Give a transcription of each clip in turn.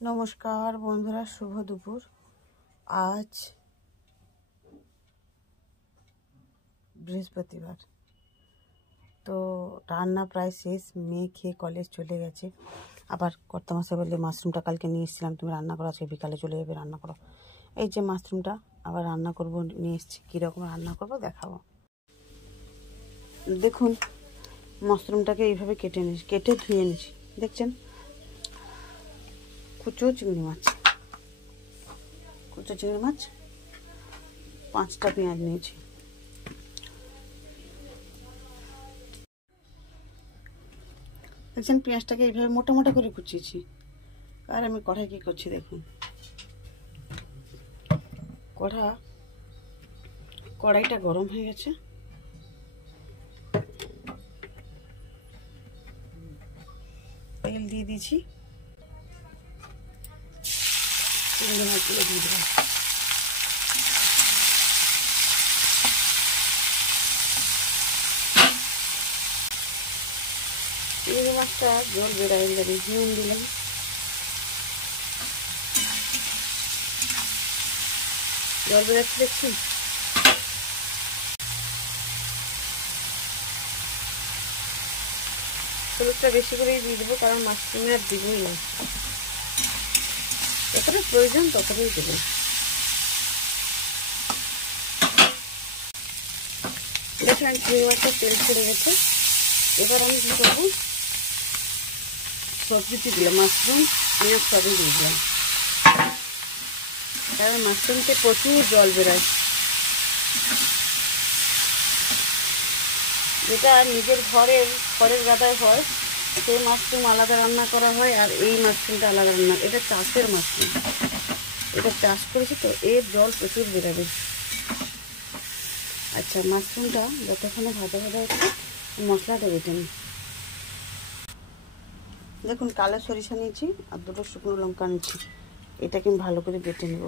নমস্কার বন্ধুরা, শুভ দুপুর। আজ বৃহস্পতিবার, তো রান্না প্রায় শেষ। মেয়ে খেয়ে কলেজ চলে গেছে। আবার কর্তামশাই বললে মাশরুমটা কালকে নিয়ে এসেছিলাম, তুমি রান্না করো, আজকে বিকালে চলে যাবে, রান্না করো। এই যে মাশরুমটা আবার রান্না করব নিয়ে এসেছি। কীরকম রান্না করব দেখাবো। দেখুন, মাশরুমটাকে এইভাবে কেটে ধুয়ে নিয়েছি। দেখছেন, কুচো চিংড়ি মাছ, 5টা পেঁয়াজ নিয়েছি। দেখছেন, পেঁয়াজটাকে এইভাবে মোটা মোটা করে কুচিয়েছি। আর আমি কড়াই কী করছি দেখুন। কড়াইটা গরম হয়ে গেছে। তেল দিয়ে দিয়েছি। চিংড়ি মাছগুলো দিয়ে দেবো। চিংড়ি মাছটা জল বেড়াই যাবে, নুন দিলাম। জল বেড়াচ্ছি দেখছি। হলুদটা বেশি করেই দিয়ে দেবো, কারণ মাশরুমে আর দিবই না, যতটা প্রয়োজন ততটাই দেবো। দেখেন চিংড়ি মাছটা তেল ছেড়ে গেছে। এবার আমি কী করবো, সবজিটি দিলাম, মাশরুম পেঁয়াজ সবই দিয়ে দিলাম। কারণ মাশরুমতে প্রচুর জল বেরোয়। যেটা নিজের খড়ের গাদায় হয় সেই মাশরুম আলাদা রান্না করা হয়, আর এই মাশরুমটা আলাদা রান্না। এটা চাষের মাশরুম, এটা চাষ করেছি, তো এর জল প্রচুর বেরোবে। আচ্ছা, মাশরুমটা যতক্ষণে ভাজা হচ্ছে মশলাটা বেটে নিই। দেখুন, কালো সরিষা নিয়েছি আর 2টো শুকনো লঙ্কা নিয়েছি। এটাকে আমি ভালো করে বেটে নেব।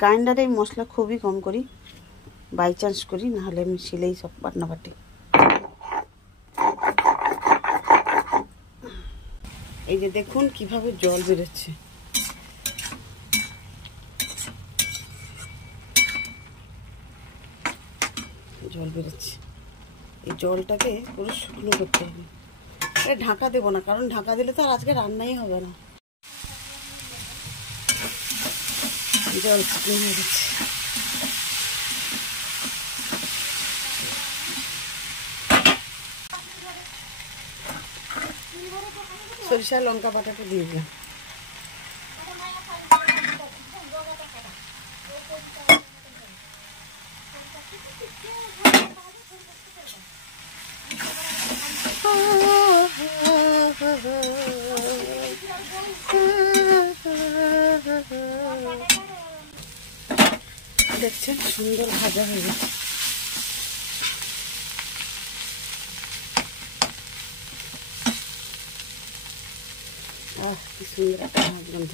গ্রাইন্ডারে মশলা খুবই কম করি, বাই চান্স করি, নাহলে আমি শিলেই সব বাটি। এই যে দেখুন কিভাবে জল বেরোচ্ছে। এই জলটাকে পুরো শুকনো করতে হবে। ঢাকা দেবো না, কারণ ঢাকা দিলে তো আর আজকে রান্নাই হবে না। জল শুকনো হয়ে গেছে। সরিষা লঙ্কা বাটাটা দিয়ে দিলাম। দেখছেন সুন্দর ভাজা হয়ে গেছে। কি সুন্দর একটা ভাত গন্ধ।